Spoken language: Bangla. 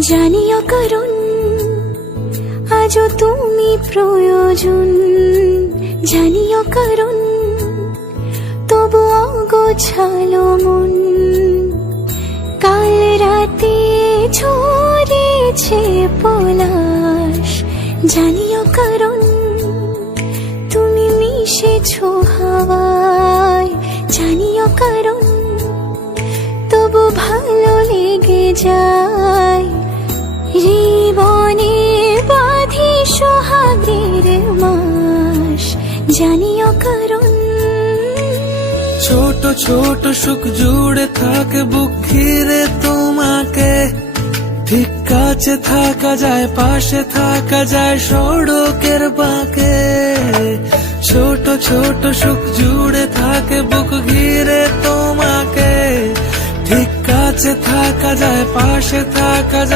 জানিও কারণ আজও তুমি প্রয়োজন, জানিও কারণ তবু অগোছালো মন। কাল রাতে ঝরেছে পলাশ, জানিও কারণ তুমি মিশেছো হাওয়ায়, জানিও কারণ তবু ভালো লেগে যায়। জীবনে বাঁধি সোহাগের মাস, জানিও কারণ ছোট ছোট সুখ জুড়ে থাকে বুক ঘিরে তোমাকে। ঠিক কাছে থাকা যায়, পাশে থাকা যায় সড়কের বাঁকে। ছোট ছোট সুখ জুড়ে থাকে বুক ঘিরে তোমাকে। ঠিক কাছে থাকা যায়, পাশে থাকা যায়।